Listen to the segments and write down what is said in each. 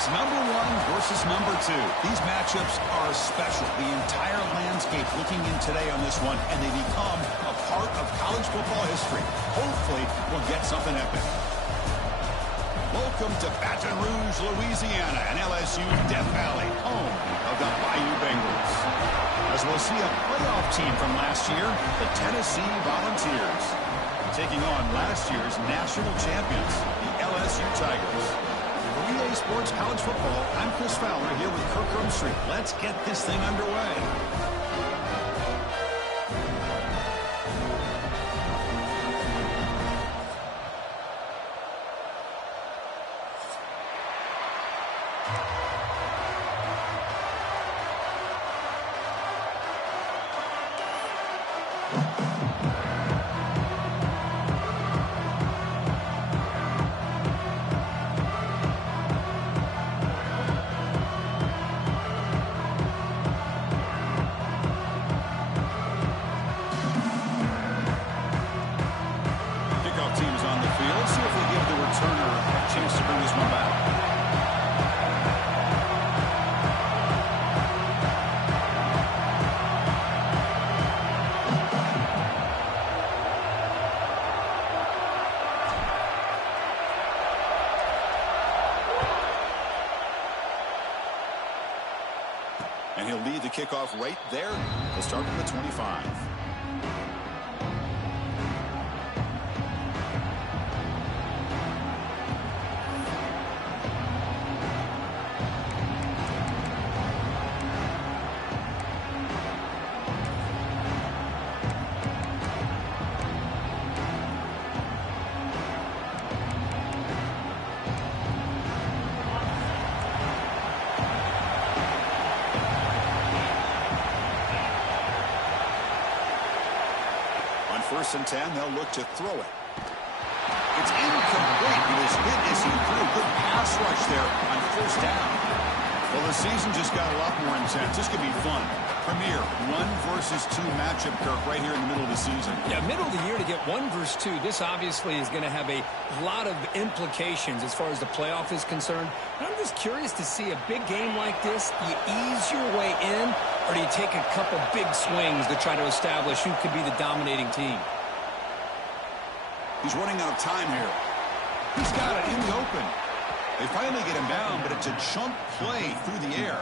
It's #1 versus #2. These matchups are special. The entire landscape looking in today on this one, and they become a part of college football history. Hopefully, we'll get something epic. Welcome to Baton Rouge, Louisiana, and LSU's Death Valley, home of the Bayou Bengals. As we'll see a playoff team from last year, the Tennessee Volunteers, taking on last year's national champions, the LSU Tigers. For EA Sports College Football, I'm Chris Fowler here with Kirk Rumstreet. Let's get this thing underway. Chance to bring this one back. And he'll lead the kickoff right there. He'll start from the 25. First and 10, they'll look to throw it. It's incomplete. He was hit as he threw. Good pass rush there on first down. Well, the season just got a lot more intense. This could be fun. Premier 1 versus 2 matchup, Kirk, right here in the middle of the season. Yeah, middle of the year to get 1 versus 2. This obviously is going to have a lot of implications as far as the playoff is concerned. And I'm just curious to see a big game like this. Do you ease your way in, or do you take a couple big swings to try to establish who could be the dominating team? He's running out of time here. He's got it in the open. They finally get him down, but it's a chunk play through the air.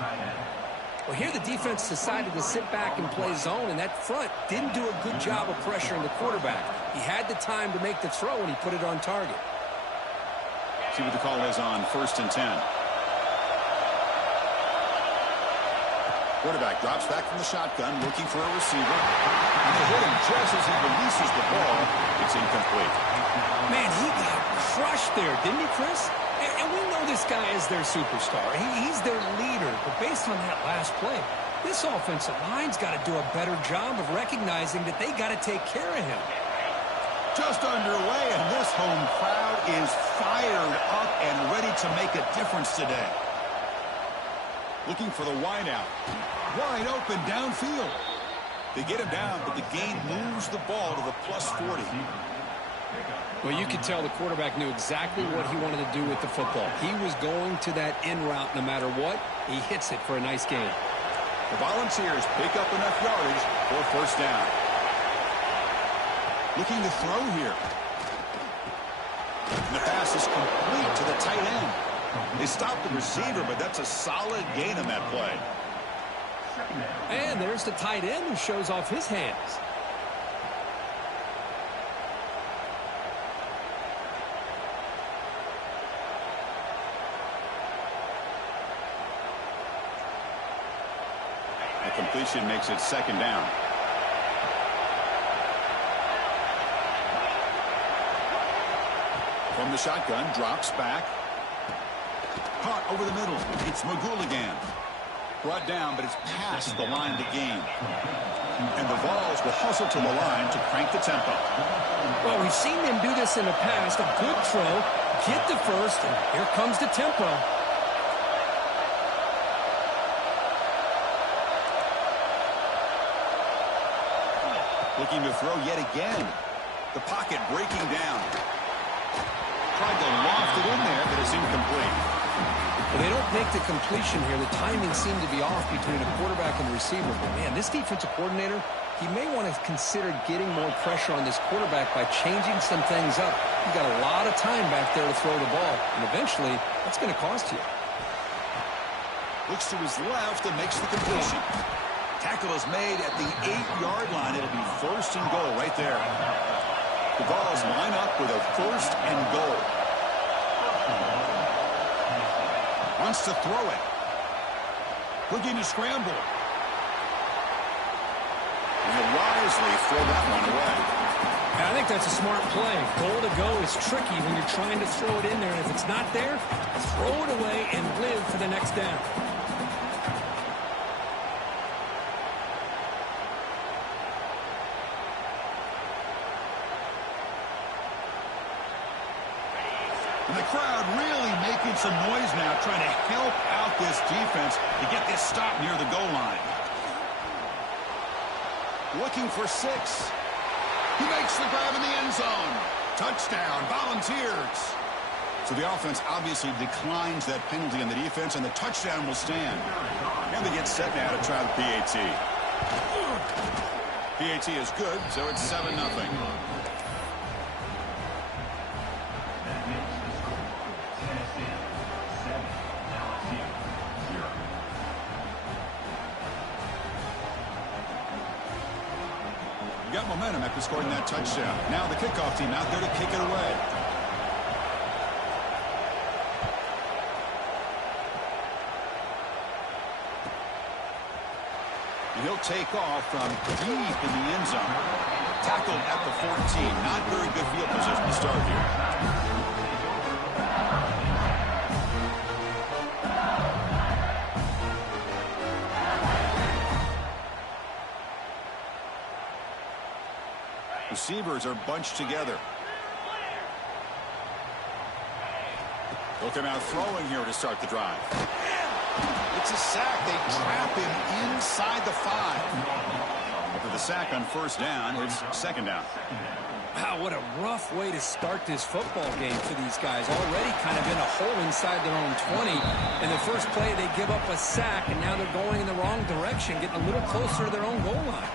Well, here the defense decided to sit back and play zone, and that front didn't do a good job of pressuring the quarterback. He had the time to make the throw, and he put it on target. See what the call is on first and 10. Quarterback drops back from the shotgun, looking for a receiver. And they hit him just as he releases the ball. It's incomplete. Man, he got crushed there, didn't he, Chris? And we know this guy is their superstar. He's their leader. But based on that last play, this offensive line's got to do a better job of recognizing that they got to take care of him. Just underway, and this home crowd is fired up and ready to make a difference today. Looking for the wideout. Wide open downfield. They get him down, but the gain moves the ball to the +40. Well, you could tell the quarterback knew exactly what he wanted to do with the football. He was going to that in route no matter what. He hits it for a nice gain. The Volunteers pick up enough yardage for first down. Looking to throw here. And the pass is complete to the tight end. They stopped the receiver, but that's a solid gain on that play. And there's the tight end who shows off his hands. The completion makes it second down. From the shotgun, drops back. Caught over the middle. It's McGooligan. Brought down, but it's past the line to gain. And the Vols will hustle to the line to crank the tempo. Well, we've seen them do this in the past. A good throw, get the first, and here comes the tempo. Looking to throw yet again. The pocket breaking down. Tried to loft it in there, but it's incomplete. Well, they don't make the completion here. The timing seemed to be off between the quarterback and the receiver. But, man, this defensive coordinator, he may want to consider getting more pressure on this quarterback by changing some things up. You've got a lot of time back there to throw the ball, and eventually that's going to cost you. Looks to his left and makes the completion. Tackle is made at the 8-yard line. It'll be first and goal right there. The Vols line up with a first and goal. Wants to throw it. Looking to scramble. And he'll wisely throw that one away. I think that's a smart play. Goal to go is tricky when you're trying to throw it in there. And if it's not there, throw it away and live for the next down. And the crowd really making some noise now, trying to help out this defense to get this stop near the goal line. Looking for 6. He makes the grab in the end zone. Touchdown, Volunteers. So the offense obviously declines that penalty on the defense, and the touchdown will stand. And they get set now to try the PAT. PAT is good, so it's 7-0. Got momentum after scoring that touchdown. Now the kickoff team out there to kick it away. And he'll take off from deep in the end zone. Tackled at the 14. Not very good field position to start here. Receivers are bunched together. They'll come out throwing here to start the drive. It's a sack. They trap him inside the 5. After the sack on first down, it's second down. Wow, what a rough way to start this football game for these guys. Already kind of in a hole inside their own 20. In the first play, they give up a sack, and now they're going in the wrong direction, getting a little closer to their own goal line.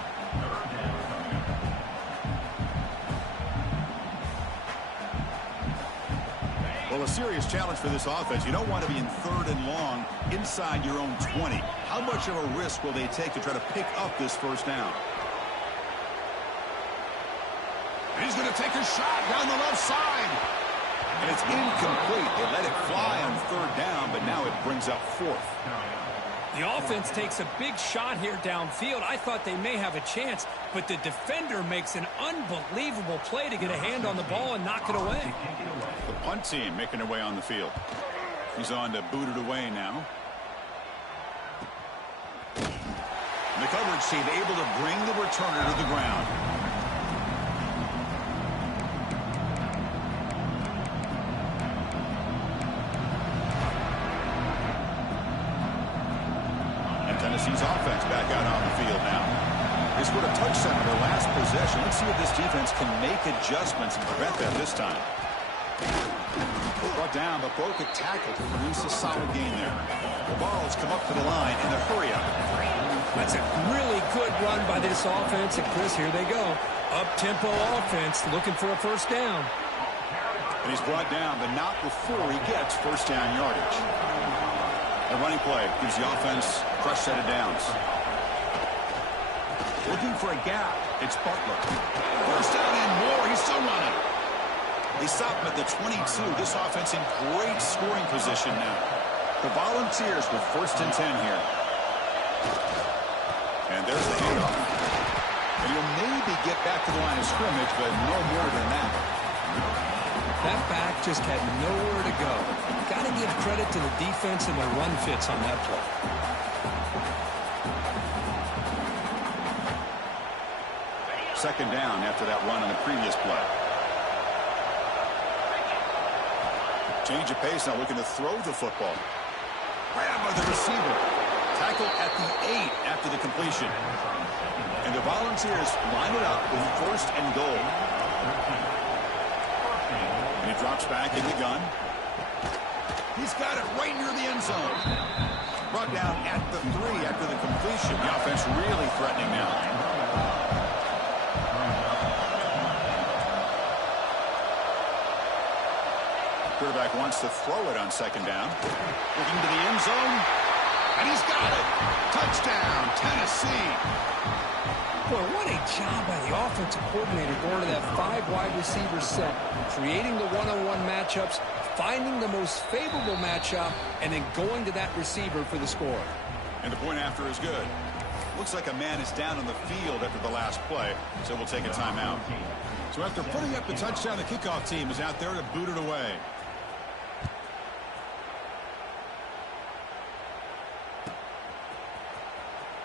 Well, a serious challenge for this offense. You don't want to be in 3rd and long inside your own 20. How much of a risk will they take to try to pick up this first down? And he's going to take a shot down the left side. And it's incomplete. They let it fly on 3rd down, but now it brings up 4th. The offense takes a big shot here downfield. I thought they may have a chance, but the defender makes an unbelievable play to get a hand on the ball and knock it away. The punt team making their way on the field. He's on to boot it away now. And the coverage team able to bring the returner to the ground. Tennessee's offense back out on the field now. They scored a touchdown in their last possession. Let's see if this defense can make adjustments and prevent that this time. Brought down, but broke a tackle to produce a solid gain there. The Vols come up to the line in a hurry-up. That's a really good run by this offense. And, Chris, here they go. Up-tempo offense looking for a first down. And he's brought down, but not before he gets first down yardage. A running play gives the offense a fresh set of downs. Looking for a gap. It's Butler. First down and more. He's still running. They stop him at the 22. This offense in great scoring position now. The Volunteers with first and 10 here. And there's the handoff. And he'll maybe get back to the line of scrimmage, but no more than that. That back just had nowhere to go. Got to give credit to the defense and the run fits on that play. Second down after that run on the previous play. Change of pace now, looking to throw the football. Grab by the receiver. Tackle at the 8 after the completion. And the Volunteers line it up with first and goal. And he drops back in the gun. He's got it right near the end zone. Brought down at the 3 after the completion. The offense really threatening now. Quarterback wants to throw it on second down. Looking to the end zone. And he's got it. Touchdown, Tennessee. Boy, what a job by the offensive coordinator going to that 5 wide receiver set, creating the one-on-one matchups, finding the most favorable matchup, and then going to that receiver for the score. And the point after is good. Looks like a man is down on the field after the last play, so we'll take a timeout. So after putting up the touchdown, the kickoff team is out there to boot it away.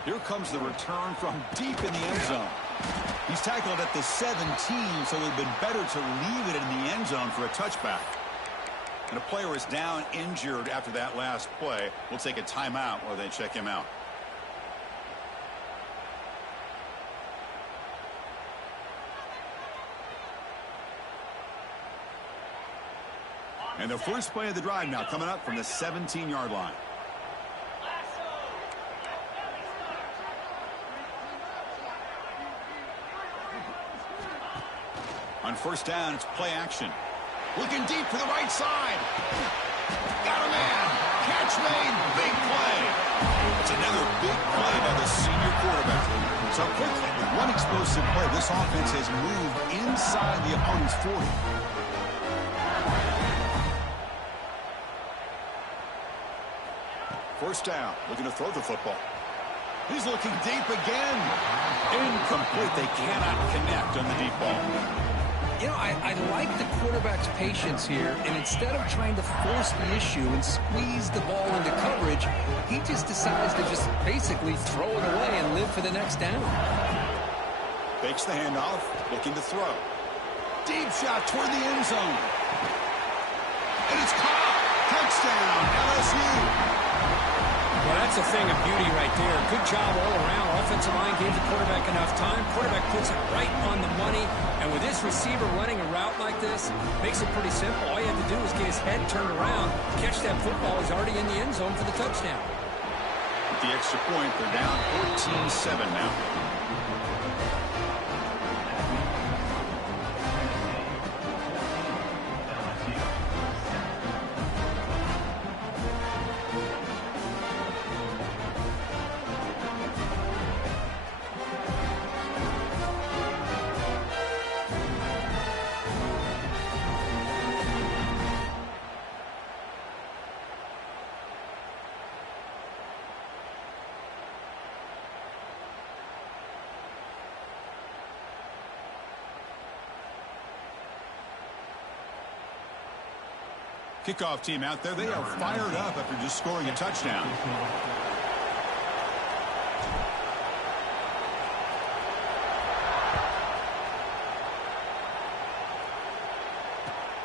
Here comes the return from deep in the end zone. He's tackled at the 17, so it would have been better to leave it in the end zone for a touchback. And a player is down injured after that last play. We'll take a timeout while they check him out. And the first play of the drive now coming up from the 17-yard line. On first down, it's play action. Looking deep to the right side. Got a man. Catch made. Big play. It's another big play by the senior quarterback. So quickly, with one explosive play, this offense has moved inside the opponent's 40. First down. Looking to throw the football. He's looking deep again. Incomplete. They cannot connect on the deep ball. You know, I like the quarterback's patience here, and instead of trying to force the issue and squeeze the ball into coverage, he just decides to just basically throw it away and live for the next down. Fakes the handoff, looking to throw. Deep shot toward the end zone. And it's caught. Touchdown, LSU. Well, that's a thing of beauty right there. Good job all around. Offensive line gave the quarterback enough time. Quarterback puts it right on the money. And with this receiver running a route like this, makes it pretty simple. All you have to do is get his head turned around, catch that football. He's already in the end zone for the touchdown. With the extra point, they're down 14-7 now. Kickoff team out there, they are fired up after just scoring a touchdown.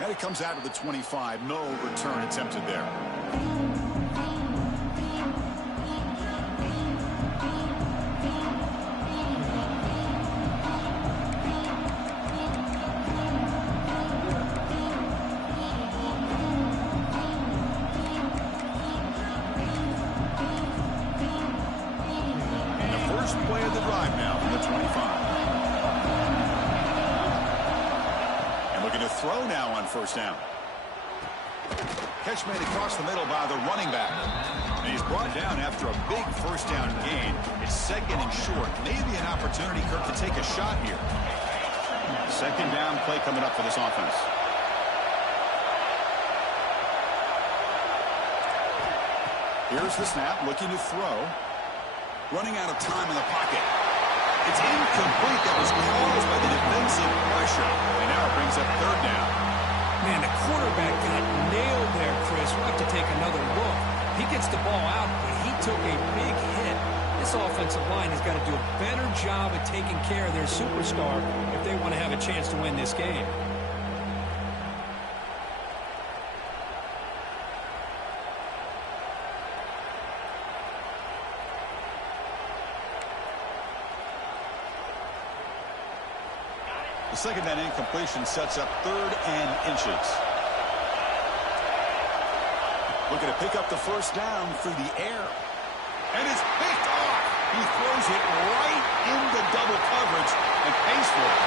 And it comes out of the 25. No return attempted there. First down. Catch made across the middle by the running back. And he's brought down after a big first down gain. It's second and short. Maybe an opportunity, Kirk, to take a shot here. Second down play coming up for this offense. Here's the snap, looking to throw. Running out of time in the pocket. It's incomplete. That was caused by the defensive pressure. And now it brings up third down. Man, the quarterback got nailed there, Chris. We'll have to take another look. He gets the ball out, but he took a big hit. This offensive line has got to do a better job at taking care of their superstar if they want to have a chance to win this game. The second down incompletion sets up 3rd and inches. Looking to pick up the first down through the air. And it's picked off. He throws it right into double coverage and pays for it.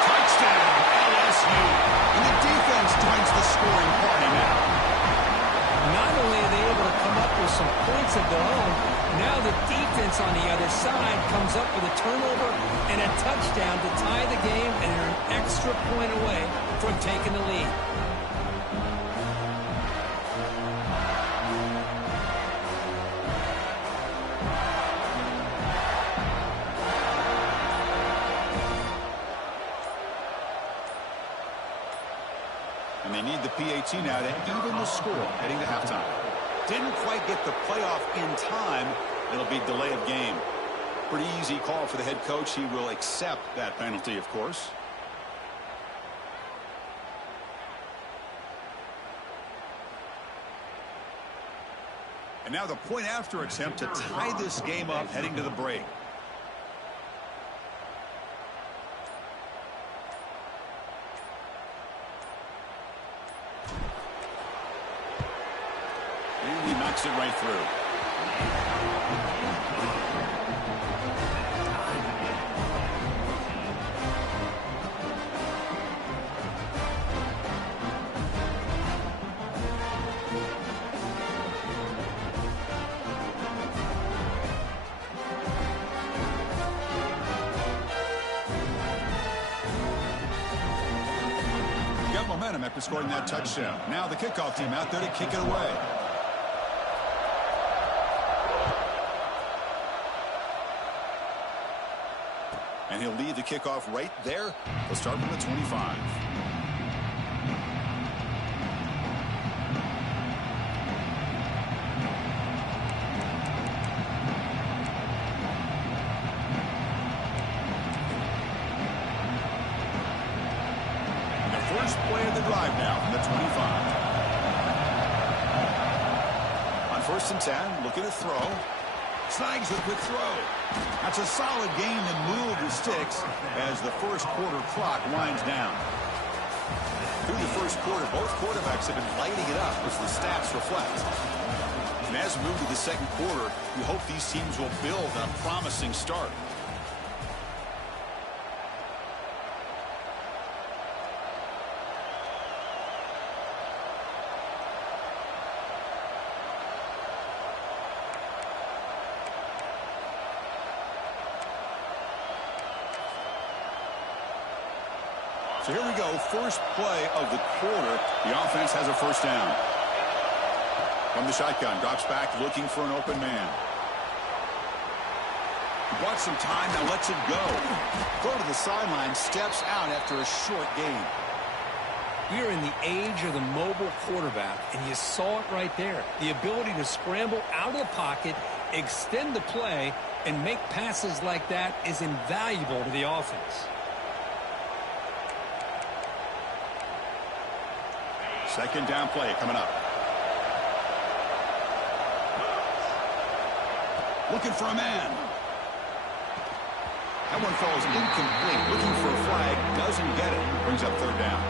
Touchdown, LSU. And the defense joins the scoring party now. Not only are they able to come up with some points of their own, now the defense on the other side comes up with a turnover and a touchdown to tie the game, and they're an extra point away from taking the lead. And they need the PAT now to even the score heading to halftime. Didn't quite get the playoff in time. It'll be delay of game. Pretty easy call for the head coach. He will accept that penalty, of course. And now the point after attempt to tie this game up heading to the break. And he knocks it right through. Got momentum after scoring that touchdown. Now the kickoff team out there to kick it away. And he'll lead the kickoff right there. He'll start from the 25. The first play of the drive now from the 25. On 1st and 10, looking to throw. Snags the quick throw. That's a solid gain to move the sticks as the first quarter clock winds down. Through the first quarter, both quarterbacks have been lighting it up as the stats reflect. And as we move to the second quarter, we hope these teams will build on a promising start. So here we go, first play of the quarter. The offense has a first down. From the shotgun, drops back, looking for an open man. Bought some time, now lets it go. Throw to the sideline, steps out after a short gain. We are in the age of the mobile quarterback, and you saw it right there. The ability to scramble out of the pocket, extend the play, and make passes like that is invaluable to the offense. Second down play coming up. Looking for a man. That one falls incomplete. Looking for a flag. Doesn't get it. Brings up third down.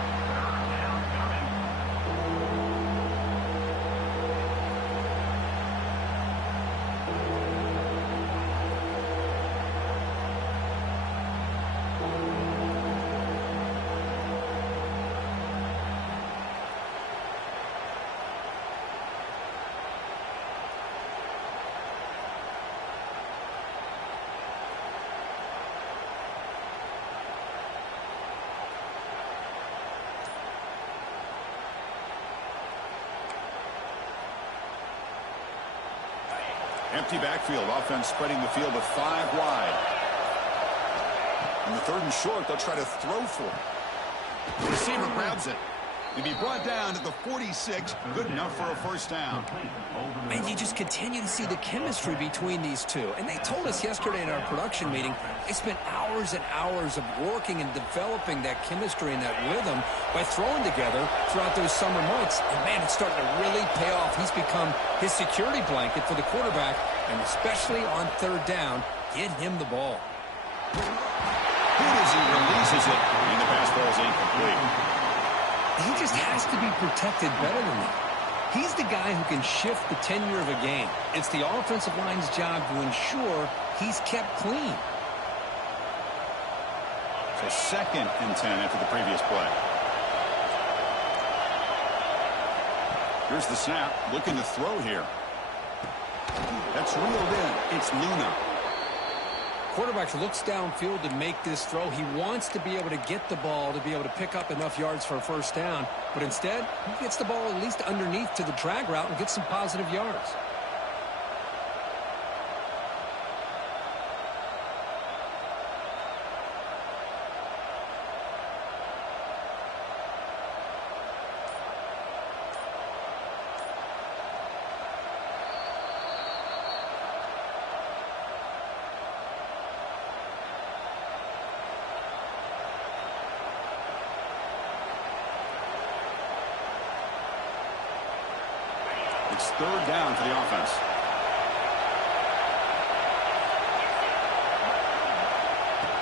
Empty backfield. Offense spreading the field with 5 wide. In the 3rd and short, they'll try to throw for it. The receiver grabs it. He'll be brought down at the 46. Good enough for a first down. And you just continue to see the chemistry between these two. And they told us yesterday in our production meeting, they spent hours and hours of working and developing that chemistry and that rhythm by throwing together throughout those summer months. And, man, it's starting to really pay off. He's become his security blanket for the quarterback, and especially on 3rd down, get him the ball. Good as he releases it, and the pass ball is incomplete. He just has to be protected better than that. He's the guy who can shift the tenure of a game. It's the offensive line's job to ensure he's kept clean. So 2nd and 10 after the previous play. Here's the snap. Looking to throw here. That's reeled in. It's Luna. Quarterback looks downfield to make this throw. He wants to be able to get the ball to be able to pick up enough yards for a first down. But instead, he gets the ball at least underneath to the drag route and gets some positive yards. It's 3rd down for the offense.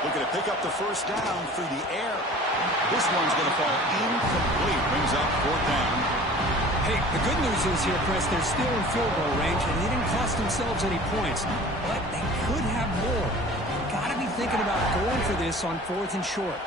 Looking to pick up the first down through the air. This one's going to fall incomplete. Brings up 4th down. Hey, the good news is here, Chris, they're still in field goal range, and they didn't cost themselves any points. But they could have more. Got to be thinking about going for this on 4th and short.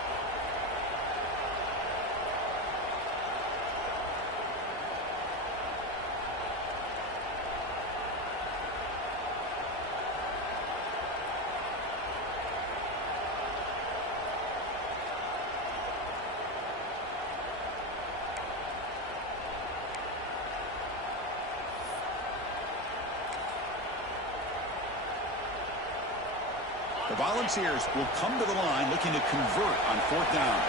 The Volunteers will come to the line looking to convert on 4th down.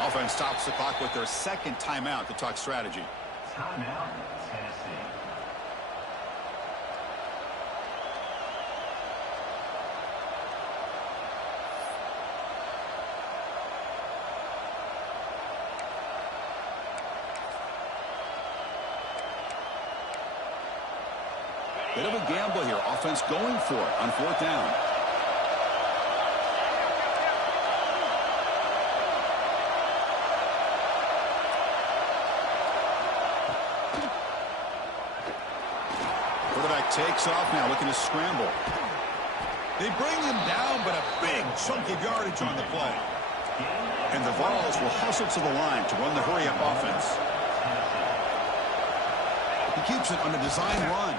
Offense stops the clock with their 2nd timeout to talk strategy. Timeout, Tennessee. Bit of a gamble here. Offense going for it on 4th down. Quarterback takes off now, looking to scramble. They bring him down, but a big chunk of yardage on the play. And the Vols will hustle to the line to run the hurry-up offense. He keeps it on a design run.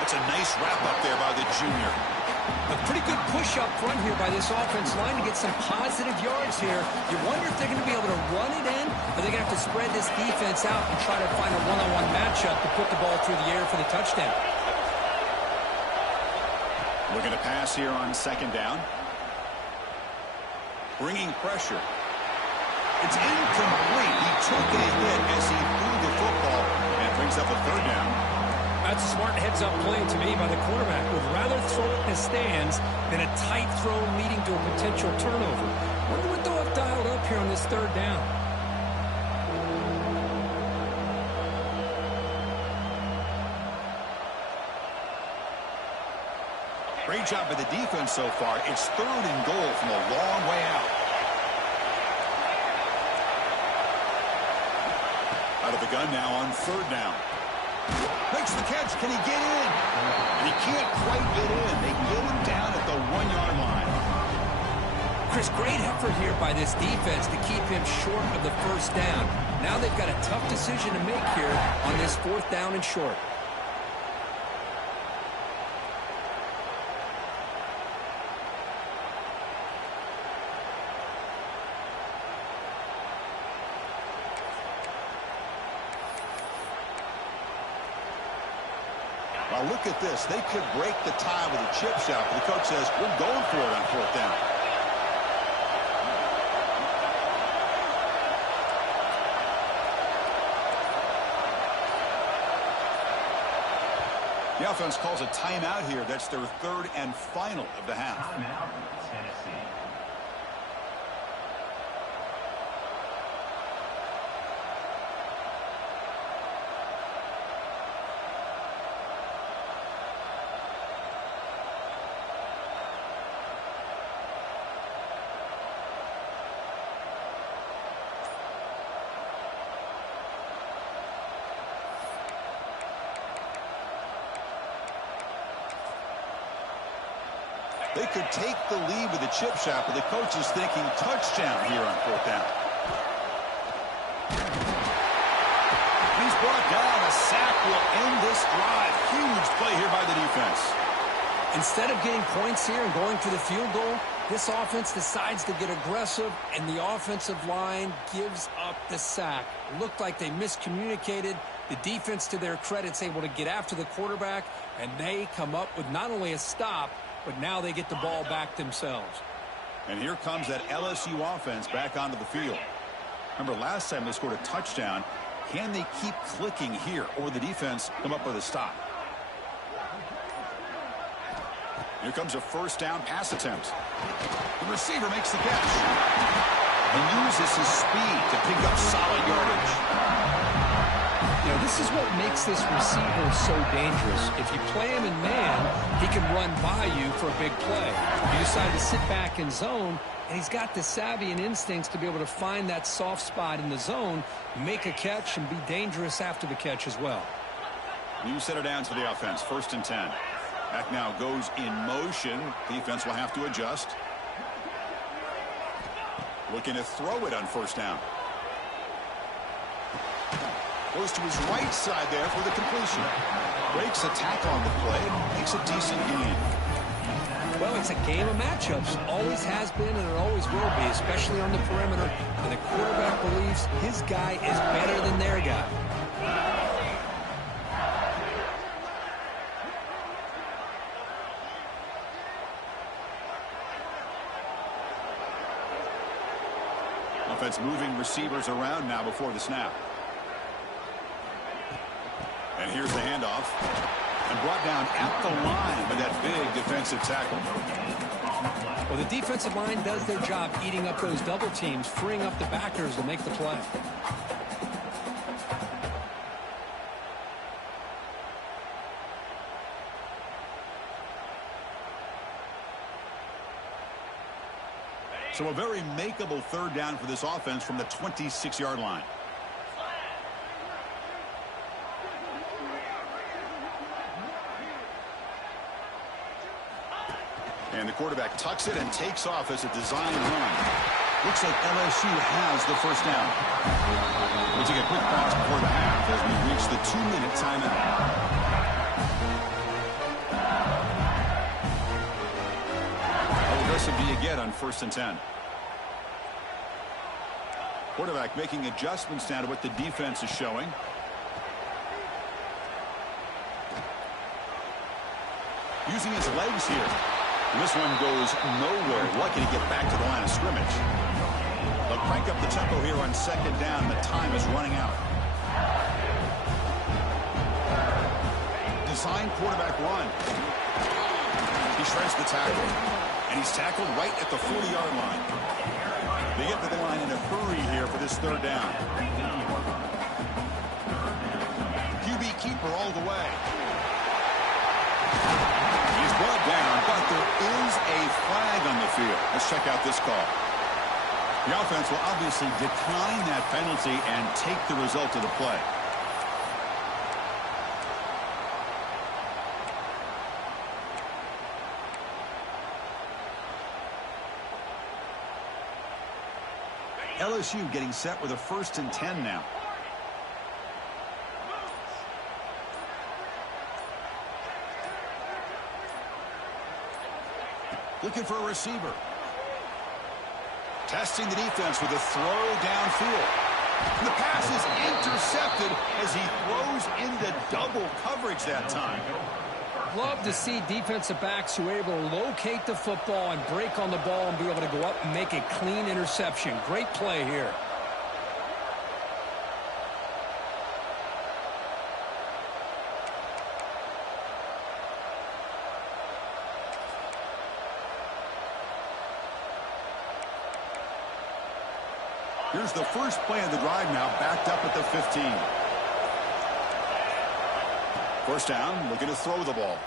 That's a nice wrap up there by the junior. A pretty good push up front here by this offense line to get some positive yards here. You wonder if they're going to be able to run it in, or they're going to have to spread this defense out and try to find a one-on-one matchup to put the ball through the air for the touchdown. Looking to pass here on 2nd down. Bringing pressure. It's incomplete. He took a hit as he threw the football and brings up a 3rd down. That's a smart heads-up play to me by the quarterback. Would rather throw it in his stands than a tight throw leading to a potential turnover. Wonder what they'll have dialed up here on this 3rd down. Great job by the defense so far. It's 3rd and goal from a long way out. Out of the gun now on 3rd down. Makes the catch. Can he get in? And he can't quite get in. They get him down at the 1-yard line. Chris, great effort here by this defense to keep him short of the first down. Now they've got a tough decision to make here on this 4th down and short. Now look at this. They could break the tie with a chip shot. The coach says, we're going for it on 4th down. The offense calls a timeout here. That's their 3rd and final of the half. Timeout, Tennessee. They could take the lead with a chip shot, but the coach is thinking touchdown here on 4th down. He's brought down. A sack will end this drive. Huge play here by the defense. Instead of getting points here and going for the field goal, this offense decides to get aggressive, and the offensive line gives up the sack. Looked like they miscommunicated. The defense, to their credit, is able to get after the quarterback, and they come up with not only a stop, but now they get the ball back themselves. And here comes that LSU offense back onto the field. Remember, last time they scored a touchdown. Can they keep clicking here, or the defense come up with a stop? Here comes a 1st down pass attempt. The receiver makes the catch and uses his speed to pick up solid yardage. Now, this is what makes this receiver so dangerous. If you play him in man, he can run by you for a big play. You decide to sit back in zone, and he's got the savvy and instincts to be able to find that soft spot in the zone, make a catch, and be dangerous after the catch as well. New set of downs for the offense. 1st and 10. Back now goes in motion. Defense will have to adjust. Looking to throw it on 1st down. Goes to his right side there for the completion. Breaks a tackle on the play. Makes a decent gain. Well, it's a game of matchups. Always has been, and it always will be, especially on the perimeter. And the quarterback believes his guy is better than their guy. Offense moving receivers around now before the snap. And here's the handoff. And brought down at the line by that big defensive tackle. Well, the defensive line does their job eating up those double teams, freeing up the backers to make the play. So a very makeable 3rd down for this offense from the 26-yard line. And the quarterback tucks it and takes off as a design run. Looks like LSU has the 1st down. We'll take a quick pause before the half as we reach the 2-minute timeout. Aggressive do you get on 1st and 10? Quarterback making adjustments now to what the defense is showing. Using his legs here. And this one goes nowhere. Lucky to get back to the line of scrimmage. They'll crank up the tempo here on 2nd down. The time is running out. Design quarterback run. He shreds the tackle. And he's tackled right at the 40-yard line. They get to the line in a hurry here for this 3rd down. QB keeper all the way. He's brought down, but there is a flag on the field. Let's check out this call. The offense will obviously decline that penalty and take the result of the play. LSU getting set with a 1st and 10 now. Looking for a receiver. Testing the defense with a throw downfield. The pass is intercepted as he throws into double coverage that time. Love to see defensive backs who are able to locate the football and break on the ball and be able to go up and make a clean interception. Great play here. Here's the first play of the drive now, backed up at the 15. 1st down, looking to throw the ball.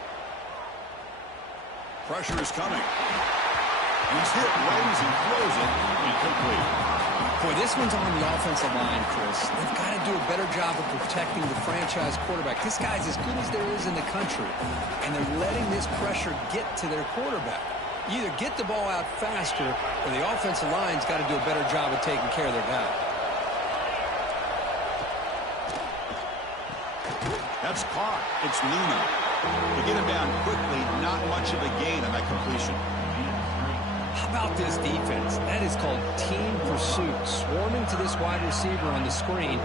Pressure is coming. He's hit right as he throws it. Incomplete. Boy, this one's on the offensive line, Chris. They've got to do a better job of protecting the franchise quarterback. This guy's as good as there is in the country, and they're letting this pressure get to their quarterback. You either get the ball out faster or the offensive line's got to do a better job of taking care of their guy. That's caught. It's Luna. To get him down quickly, not much of a gain on that completion. How about this defense? That is called team pursuit. Swarming to this wide receiver on the screen,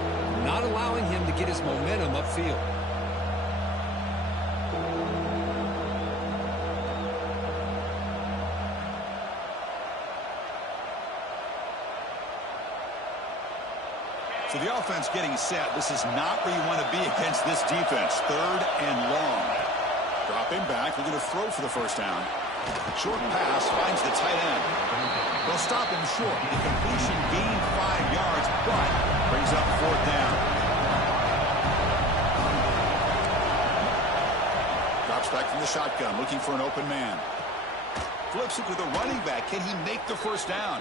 not allowing him to get his momentum upfield. So the offense getting set. This is not where you want to be against this defense. 3rd and long. Dropping back, looking to throw for the first down. Short pass finds the tight end. They'll stop him short. The completion gained 5 yards, but brings up 4th down. Drops back from the shotgun, looking for an open man. Flips it to the running back. Can he make the first down?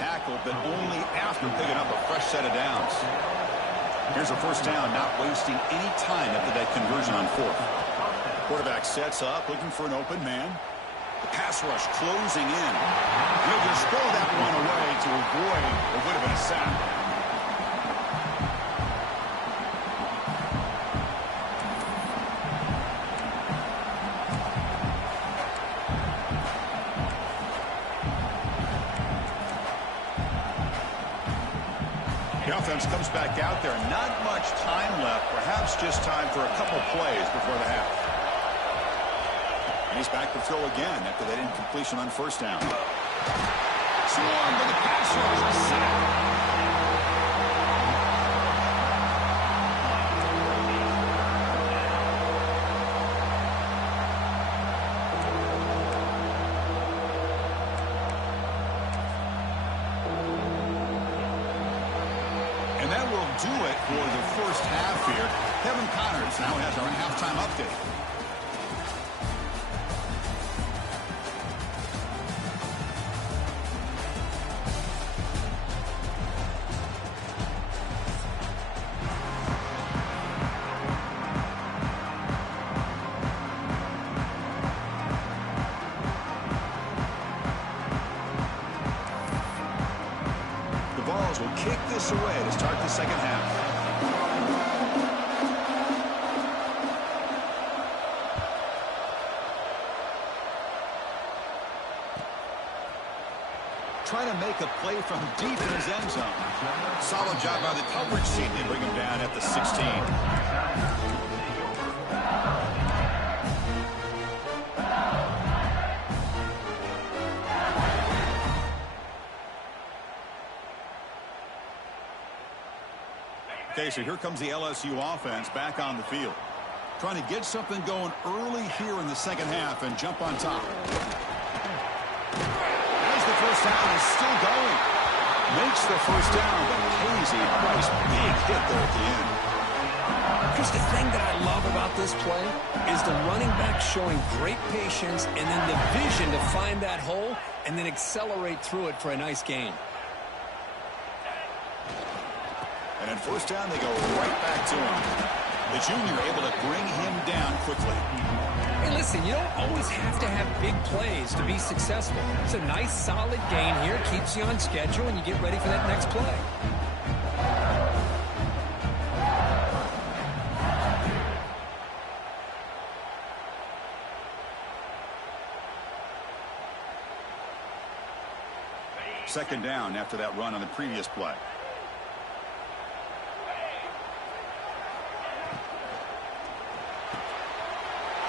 Tackled, but only after picking up a fresh set of downs. Here's a first down, not wasting any time after that conversion on 4th. Quarterback sets up, looking for an open man. The pass rush closing in. He'll just throw that one away to avoid what would have been a sack. The offense comes back out there. Not much time left. Perhaps just time for a couple plays before the half. And he's back to throw again after that incompletion on first down. Swarm with the pass rush. A sack. Do it for the first half here. Kevin Connors now has our halftime update. The Vols will kick this away to start the second half. Trying to make a play from deep in his end zone. Solid job by the coverage team. They bring him down at the 16. Okay, so here comes the LSU offense back on the field. Trying to get something going early here in the second half and jump on top. As the first down is still going. Makes the first down, but pays a nice big hit there at the end. Chris, the thing that I love about this play is the running back showing great patience and then the vision to find that hole and then accelerate through it for a nice gain. And on first down, they go right back to him. The junior able to bring him down quickly. Hey, listen, you don't always have to have big plays to be successful. It's a nice, solid gain here. Keeps you on schedule, and you get ready for that next play. Second down after that run on the previous play.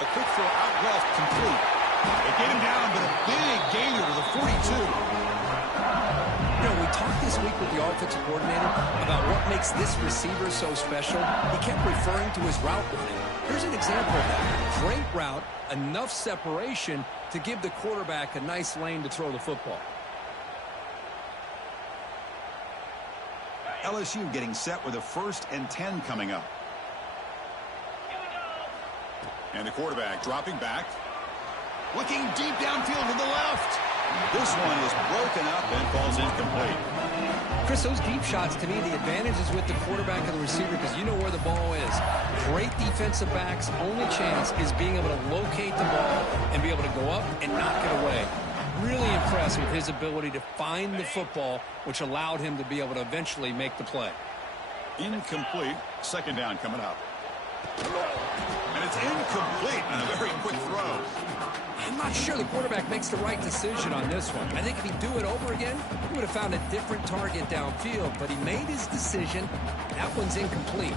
A quick throw out left, complete. They get him down, but a big gainer to the 42. You know, we talked this week with the offensive coordinator about what makes this receiver so special. He kept referring to his route running. Here's an example of that. Great route, enough separation to give the quarterback a nice lane to throw the football. LSU getting set with a 1st and 10 coming up. And the quarterback dropping back. Looking deep downfield to the left. This one is broken up and falls incomplete. Chris, those deep shots, to me, the advantage is with the quarterback and the receiver because you know where the ball is. Great defensive backs, only chance is being able to locate the ball and be able to go up and knock it away. Really impressed with his ability to find the football, which allowed him to be able to eventually make the play. Incomplete. Second down coming up. And it's incomplete on a very quick throw. I'm not sure the quarterback makes the right decision on this one. I think if he'd do it over again, he would have found a different target downfield, but he made his decision. That one's incomplete.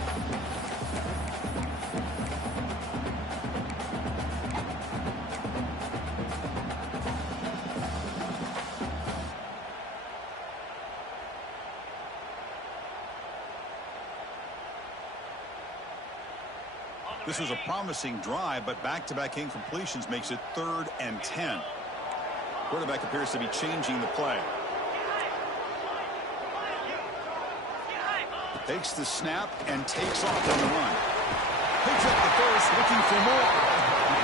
This was a promising drive, but back-to-back incompletions makes it 3rd and 10. Quarterback appears to be changing the play. Takes the snap and takes off on the run. Picks up the first, looking for more.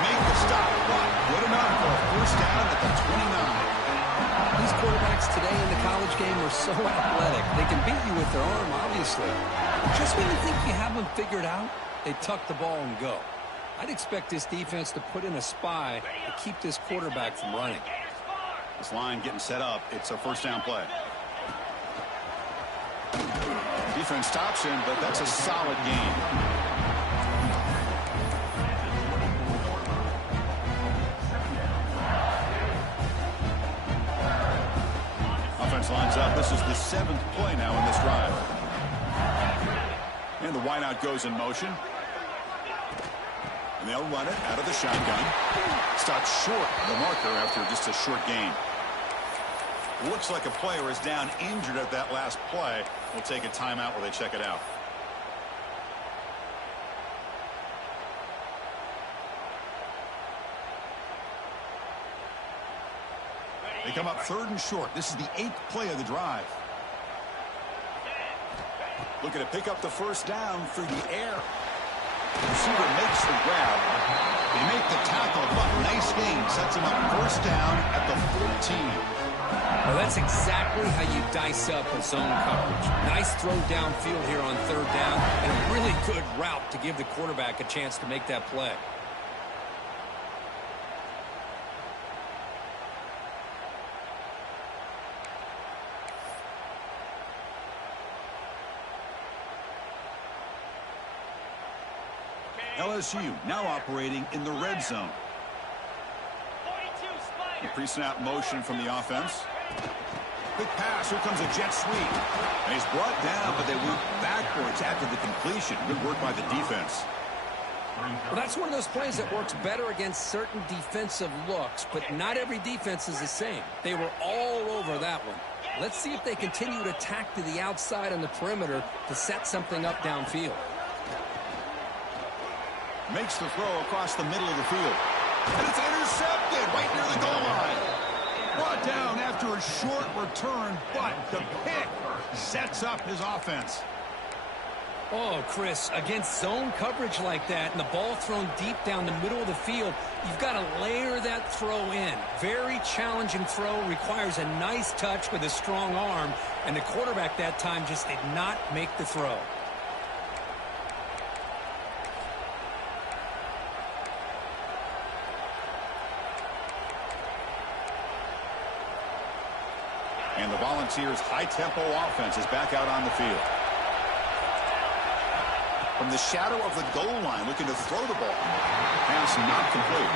Make the stop, but good enough for a first down at the 29. These quarterbacks today in the college game are so athletic. They can beat you with their arm, obviously. Just when you think you have them figured out, they tuck the ball and go. I'd expect this defense to put in a spy to keep this quarterback from running. This line getting set up. It's a first down play. Defense stops him, but that's a solid gain. Offense lines up. This is the 7th play now in this drive. And the wideout goes in motion. And they'll run it out of the shotgun. Stops short of the marker after just a short gain. Looks like a player is down injured at that last play. We'll take a timeout while they check it out. They come up 3rd and short. This is the 8th play of the drive. Looking to pick up the first down through the air. The receiver makes the grab. They make the tackle, but nice gain. Sets him up first down at the 14. Well, that's exactly how you dice up a zone coverage. Nice throw downfield here on 3rd down, and a really good route to give the quarterback a chance to make that play. LSU now operating in the red zone. The pre-snap motion from the offense. Quick pass. Here comes a jet sweep. And he's brought down, but they move backwards after the completion. Good work by the defense. Well, that's one of those plays that works better against certain defensive looks, but not every defense is the same. They were all over that one. Let's see if they continue to attack to the outside on the perimeter to set something up downfield. Makes the throw across the middle of the field. And it's intercepted right near the goal line. Brought down after a short return, but the pick sets up his offense. Oh, Chris, against zone coverage like that and the ball thrown deep down the middle of the field, you've got to layer that throw in. Very challenging throw, requires a nice touch with a strong arm, and the quarterback that time just did not make the throw. And the Volunteers' high-tempo offense is back out on the field. From the shadow of the goal line, looking to throw the ball. Pass not complete.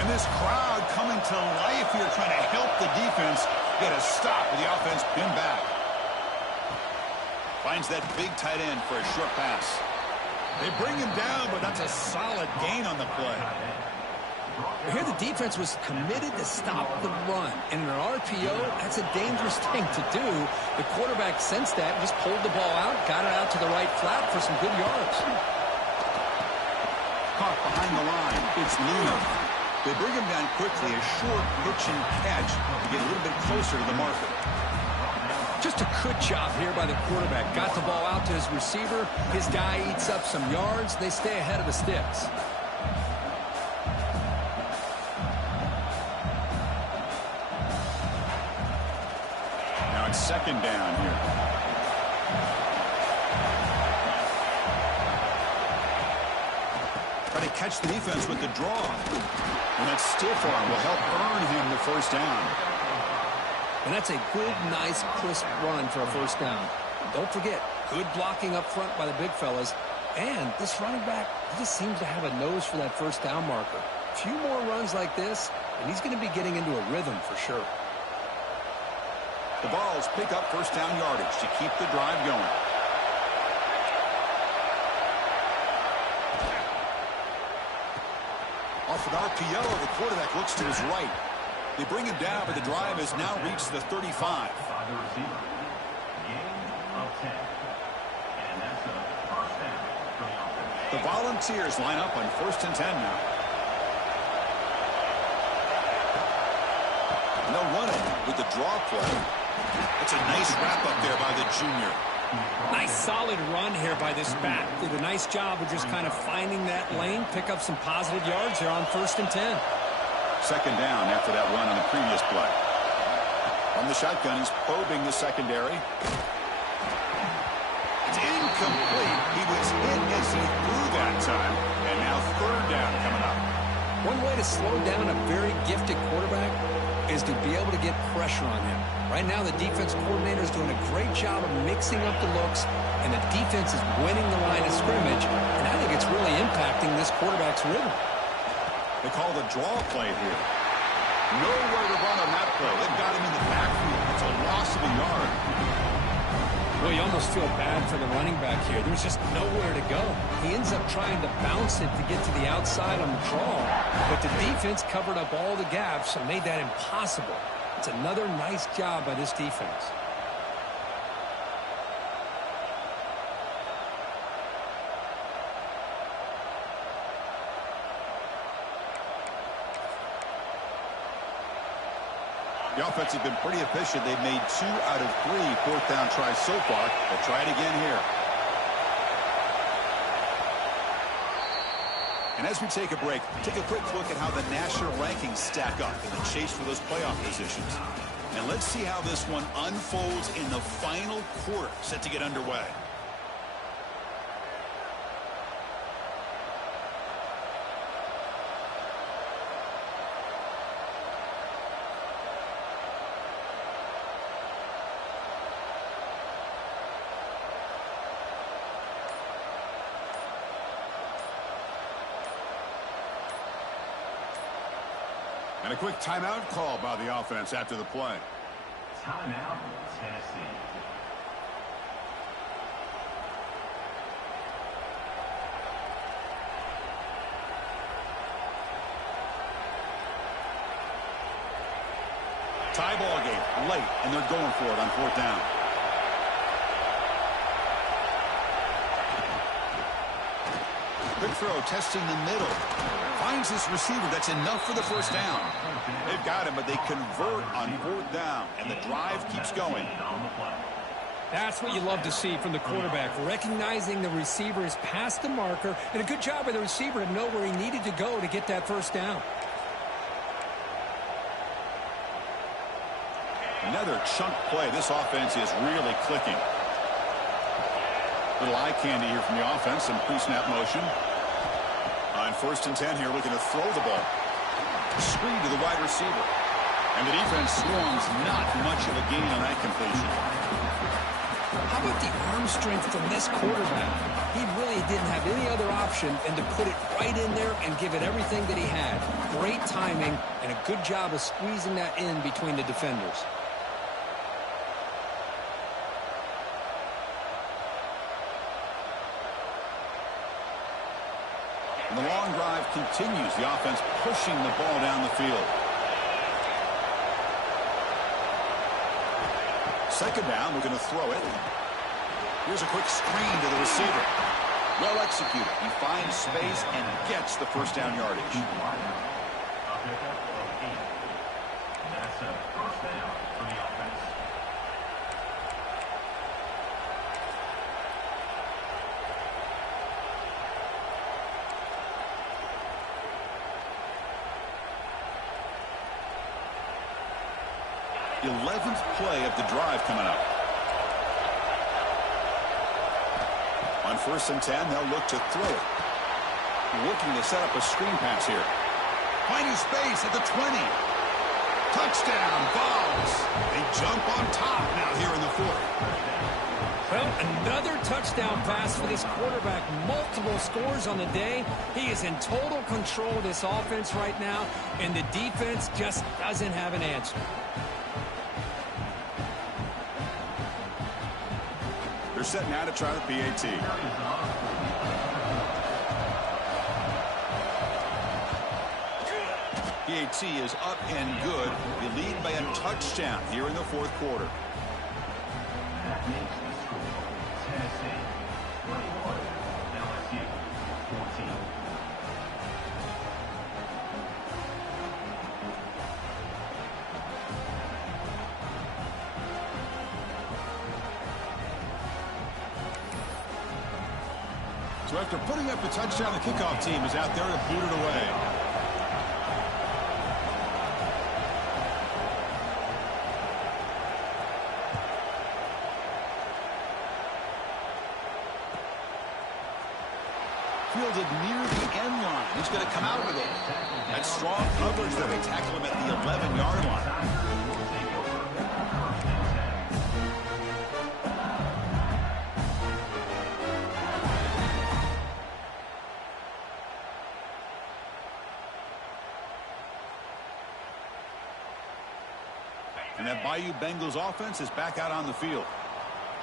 And this crowd coming to life here, trying to help the defense get a stop with the offense pinned back. Finds that big tight end for a short pass. They bring him down, but that's a solid gain on the play. Here the defense was committed to stop the run. And in an RPO, that's a dangerous thing to do. The quarterback sensed that, just pulled the ball out, got it out to the right flat for some good yards. Caught behind the line. It's Luna. They bring him down quickly, a short pitch and catch to get a little bit closer to the marker. Just a good job here by the quarterback. Got the ball out to his receiver. His guy eats up some yards. They stay ahead of the sticks. Now it's second down here. Try to catch the defense with the draw. And that stiff arm will help earn him the first down. And that's a good, nice, crisp run for a first down. Don't forget, good blocking up front by the big fellas. And this running back, he just seems to have a nose for that first down marker. A few more runs like this, and he's going to be getting into a rhythm for sure. The Vols pick up first down yardage to keep the drive going. Off an RPO, the quarterback looks to his right. They bring him down, but the drive has now reached the 35. By the receiver. Gain of 10. And that's a first down for the offense. The Volunteers line up on first and 10 now. And they'll run it with the draw play. It's a nice wrap up there by the junior. Nice solid run here by this back. Did a nice job of just kind of finding that lane, pick up some positive yards here on first and 10. Second down after that run on the previous play. From the shotgun, he's probing the secondary. It's incomplete. He was hit as he threw that time. And now third down coming up. One way to slow down a very gifted quarterback is to be able to get pressure on him. Right now, the defense coordinator is doing a great job of mixing up the looks, and the defense is winning the line of scrimmage, and I think it's really impacting this quarterback's rhythm. They call the draw play here. Nowhere to run on that play. They've got him in the backfield. It's a loss of a yard. Well, you almost feel bad for the running back here. There's just nowhere to go. He ends up trying to bounce it to get to the outside on the draw, but the defense covered up all the gaps and made that impossible. It's another nice job by this defense. The offense has been pretty efficient. They've made 2 out of 3 fourth down tries so far. They'll try it again here. And as we take a break, take a quick look at how the national rankings stack up in the chase for those playoff positions. And let's see how this one unfolds in the final quarter set to get underway. And a quick timeout call by the offense after the play. Timeout, Tennessee. Tie ball game late, and they're going for it on fourth down. Quick throw, testing the middle. Finds his receiver. That's enough for the first down. They've got him, but they convert on fourth down, and the drive keeps going. That's what you love to see from the quarterback, recognizing the receiver is past the marker, and a good job by the receiver to know where he needed to go to get that first down. Another chunk play. This offense is really clicking. Little eye candy here from the offense. Some pre-snap motion. On first and 10 here, looking to throw the ball. Screen to the wide receiver. And the defense swarms. Not much of a gain on that completion. How about the arm strength from this quarterback? He really didn't have any other option than to put it right in there and give it everything that he had. Great timing and a good job of squeezing that in between the defenders. And the long drive continues. The offense pushing the ball down the field. Second down, we're going to throw it. Here's a quick screen to the receiver. Well executed. He finds space and gets the first down yardage. That's a first down for the offense. 11th play of the drive coming up. On 1st and 10, they'll look to throw it. Looking to set up a screen pass here. Finding space at the 20. Touchdown, Vols. They jump on top now here in the 4th. Well, another touchdown pass for this quarterback. Multiple scores on the day. He is in total control of this offense right now, and the defense just doesn't have an answer. They're set now to try the PAT. PAT is up and good. They lead by a touchdown here in the 4th quarter. That makes the score Tennessee 21, LSU 14. So after putting up a touchdown, the kickoff team is out there to boot it away. Fielded near the end line. He's going to come out with it. That's strong coverage there. They tackle him at the 11-yard line. And that Bayou Bengals offense is back out on the field.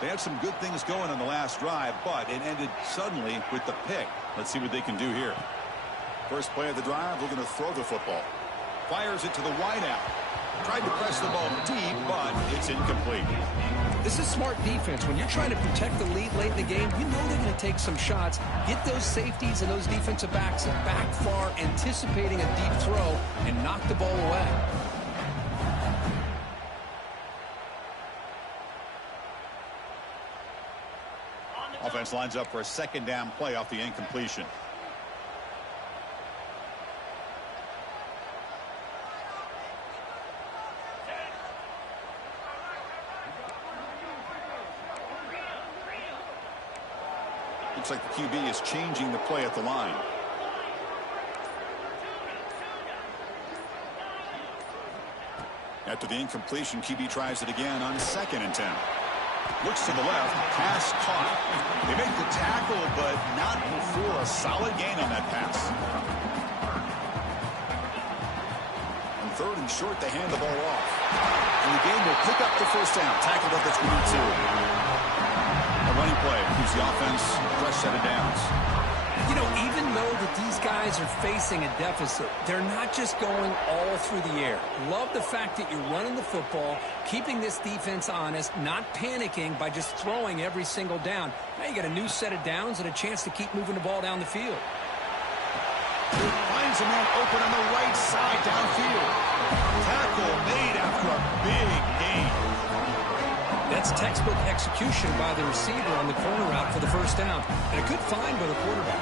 They had some good things going on the last drive, but it ended suddenly with the pick. Let's see what they can do here. First play of the drive, we're going to throw the football. Fires it to the wideout. Tried to press the ball deep, but it's incomplete. This is smart defense. When you're trying to protect the lead late in the game, you know they're going to take some shots. Get those safeties and those defensive backs back far, anticipating a deep throw, and knock the ball away. Offense lines up for a 2nd down play off the incompletion. Looks like the QB is changing the play at the line. After the incompletion, QB tries it again on 2nd and 10. Looks to the left, pass caught. They make the tackle, but not before a solid gain on that pass. On 3rd and short, they hand the ball off. And the game will pick up the 1st down, tackled at the 22. A running play gives the offense a fresh set of downs. You know, even though that these guys are facing a deficit, they're not just going all through the air. Love the fact that you're running the football, keeping this defense honest, not panicking by just throwing every single down. Now you got a new set of downs and a chance to keep moving the ball down the field. Finds a man open on the right side downfield. Tackle made after a big gain. That's textbook execution by the receiver on the corner route for the 1st down. And a good find by the quarterback.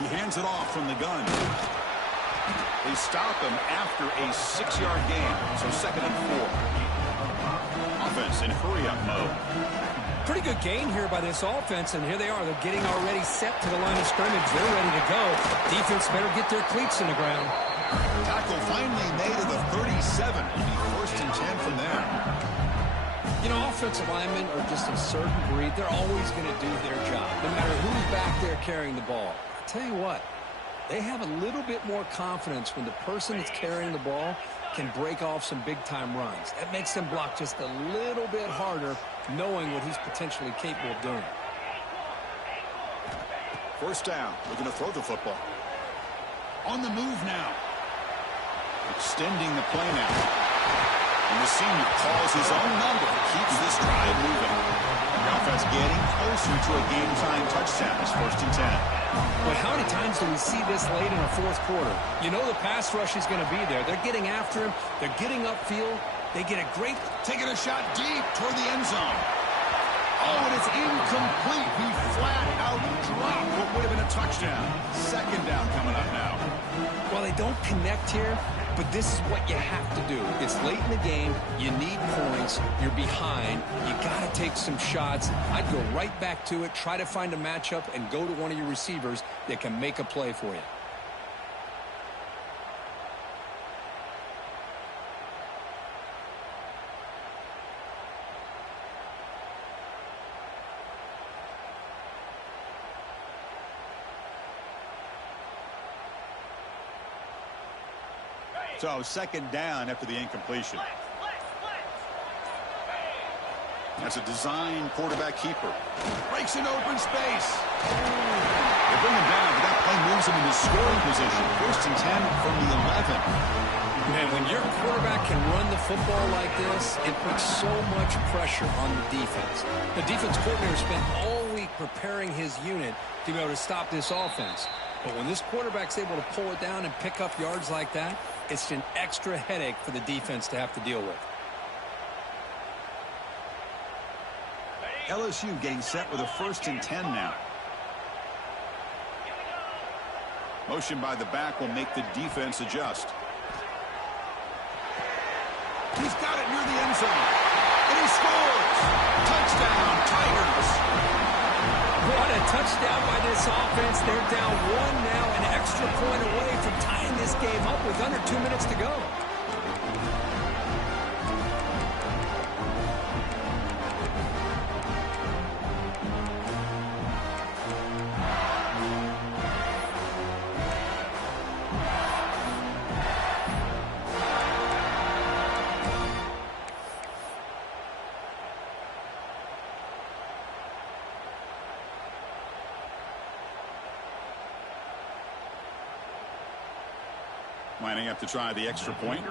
He hands it off from the gun. They stop him after a 6-yard gain. So 2nd and 4. Offense in hurry-up mode. Pretty good gain here by this offense, and here they are. They're getting already set to the line of scrimmage. They're ready to go. Defense better get their cleats in the ground. Tackle finally made at the 37. It'll be 1st and 10 from there. You know, offensive linemen are just a certain breed. They're always going to do their job, no matter who's back there carrying the ball. I tell you what, they have a little bit more confidence when the person that's carrying the ball can break off some big-time runs. That makes them block just a little bit harder, knowing what he's potentially capable of doing. 1st down. We're going to throw the football. On the move now. Extending the play now. And the senior calls his own number. Keeps this drive moving. The offense getting closer to a game-time touchdown. It's 1st and 10. But how many times do we see this late in a 4th quarter? You know the pass rush is going to be there. They're getting after him. They're getting upfield. They get a great... Taking a shot deep toward the end zone. Oh, and it's incomplete. He flat out dropped what would have been a touchdown. Second down coming up now. Well, they don't connect here, but this is what you have to do. It's late in the game. You need points. You're behind. You got to take some shots. I'd go right back to it, try to find a matchup, and go to one of your receivers that can make a play for you. So second down after the incompletion. That's a design quarterback keeper. Breaks in open space. They bring him down, but that play moves him into scoring position. First and 10 from the 11. Man, when your quarterback can run the football like this, it puts so much pressure on the defense. The defense coordinator spent all week preparing his unit to be able to stop this offense. But when this quarterback's able to pull it down and pick up yards like that, it's an extra headache for the defense to have to deal with. LSU getting set with a first and 10 now. Motion by the back will make the defense adjust. He's got it near the end zone. And he scores! Touchdown, Tigers! What a touchdown by this offense. They're down one now, an extra point away from tying this game up with under 2 minutes to go. Lining up to try the extra point. And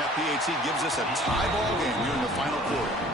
that PAT gives us a tie ball game here in the final quarter.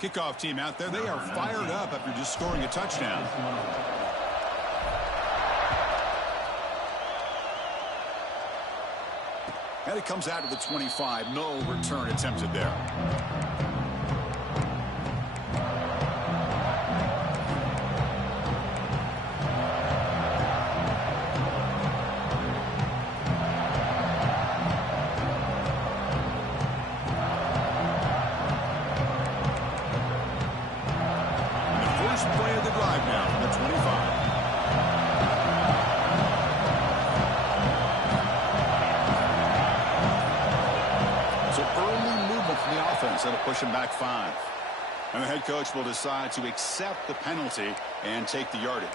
Kickoff team out there, they are fired up after just scoring a touchdown. And it comes out to the 25. No return attempted there. That'll push him back 5. And the head coach will decide to accept the penalty and take the yardage.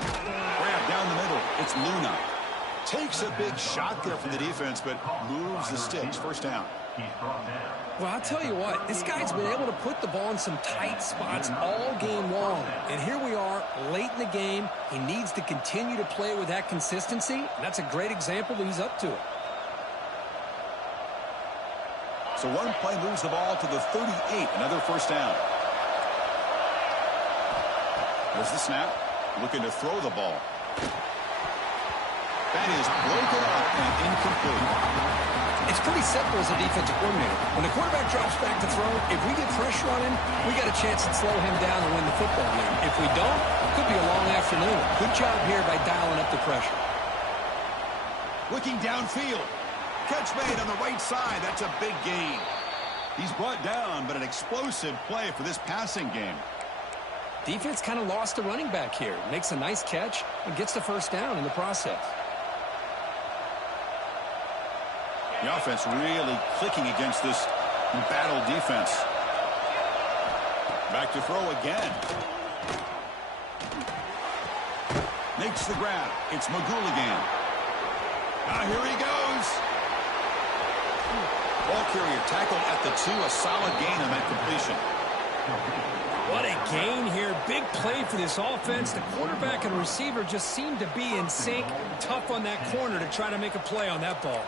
Grab down the middle. It's Luna. Takes a big shot there from the defense, but moves the sticks. First down. Well, I'll tell you what, this guy's been able to put the ball in some tight spots all game long. And here we are, late in the game. He needs to continue to play with that consistency. And that's a great example that he's up to it. So one play moves the ball to the 38. Another first down. There's the snap. Looking to throw the ball. That is broken up and incomplete. It's pretty simple as a defensive coordinator. When the quarterback drops back to throw, if we get pressure on him, we got a chance to slow him down and win the football game. If we don't, it could be a long afternoon. Good job here by dialing up the pressure. Looking downfield. Catch made on the right side. That's a big gain. He's brought down, but an explosive play for this passing game. Defense kind of lost the running back here. Makes a nice catch and gets the first down in the process. The offense really clicking against this battle defense. Back to throw again. Makes the grab. It's Magouligan. Here he goes. Ball carrier tackled at the 2. A solid gain on that completion. What a gain here. Big play for this offense. The quarterback and receiver just seem to be in sync. Tough on that corner to try to make a play on that ball.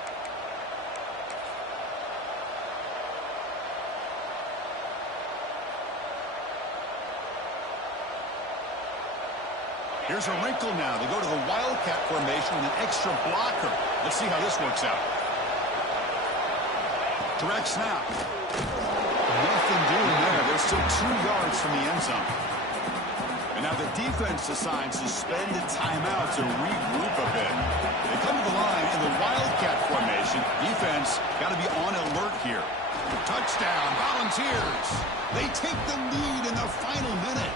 Here's a wrinkle now. They go to the Wildcat formation with an extra blocker. Let's see how this works out. Direct snap. Nothing doing there. They're still 2 yards from the end zone. And now the defense decides to spend a timeout to regroup a bit. They come to the line in the Wildcat formation. Defense got to be on alert here. Touchdown, Volunteers. They take the lead in the final minute.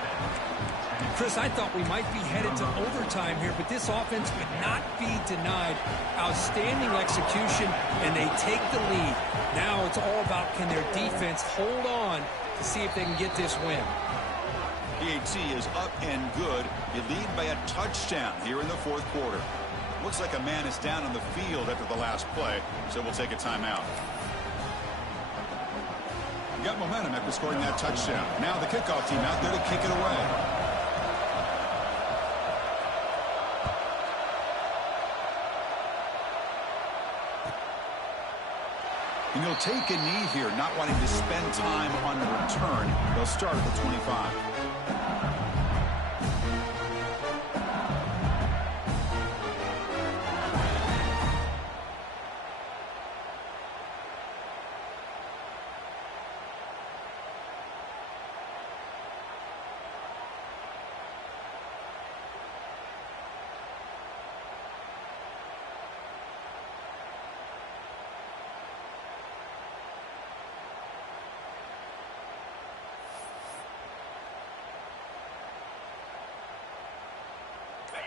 Chris, I thought we might be headed to overtime here, but this offense would not be denied. Outstanding execution, and they take the lead. Now it's all about, can their defense hold on to see if they can get this win. PAT is up and good. You lead by a touchdown here in the 4th quarter. Looks like a man is down on the field after the last play, so we'll take a timeout. You got momentum after scoring that touchdown. Now the kickoff team out there to kick it away. And he'll take a knee here, not wanting to spend time on the return. They'll start at the 25.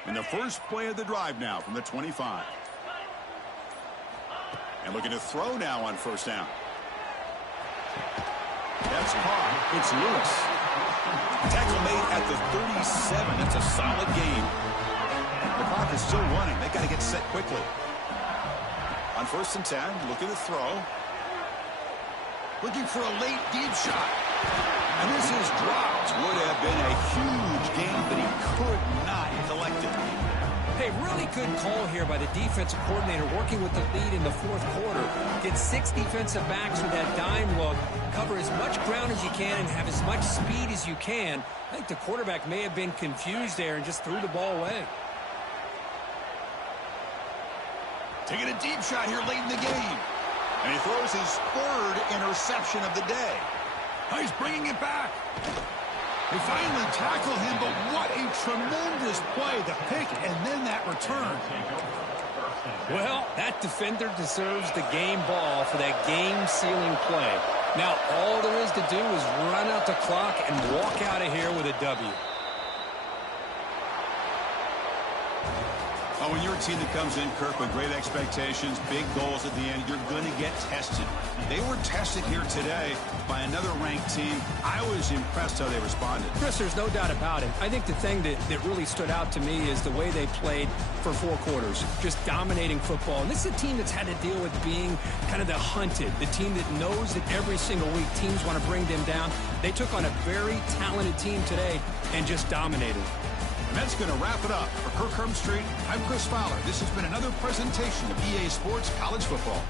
And the first play of the drive now from the 25. And looking to throw now on 1st down. That's caught. It's Lewis. Tackle made at the 37. That's a solid gain. The clock is still running. They got to get set quickly. On 1st and 10, looking to throw. Looking for a late deep shot. And this is dropped. Would have been a huge gain, but he could not collect it. Hey, really good call here by the defensive coordinator working with the lead in the 4th quarter. Get 6 defensive backs with that dime look. Cover as much ground as you can and have as much speed as you can. I think the quarterback may have been confused there and just threw the ball away. Taking a deep shot here late in the game. And he throws his 3rd interception of the day. Oh, he's bringing it back. They finally tackle him, but what a tremendous play. The pick and then that return. Well, that defender deserves the game ball for that game-sealing play. Now, all there is to do is run out the clock and walk out of here with a W. Oh, when you're a team that comes in, Kirk, with great expectations, big goals at the end, you're going to get tested. They were tested here today by another ranked team. I was impressed how they responded. Chris, there's no doubt about it. I think the thing that really stood out to me is the way they played for 4 quarters, just dominating football. And this is a team that's had to deal with being kind of the hunted, the team that knows that every single week teams want to bring them down. They took on a very talented team today and just dominated. And that's going to wrap it up. For Kirk Street, I'm Chris Fowler. This has been another presentation of EA Sports College Football.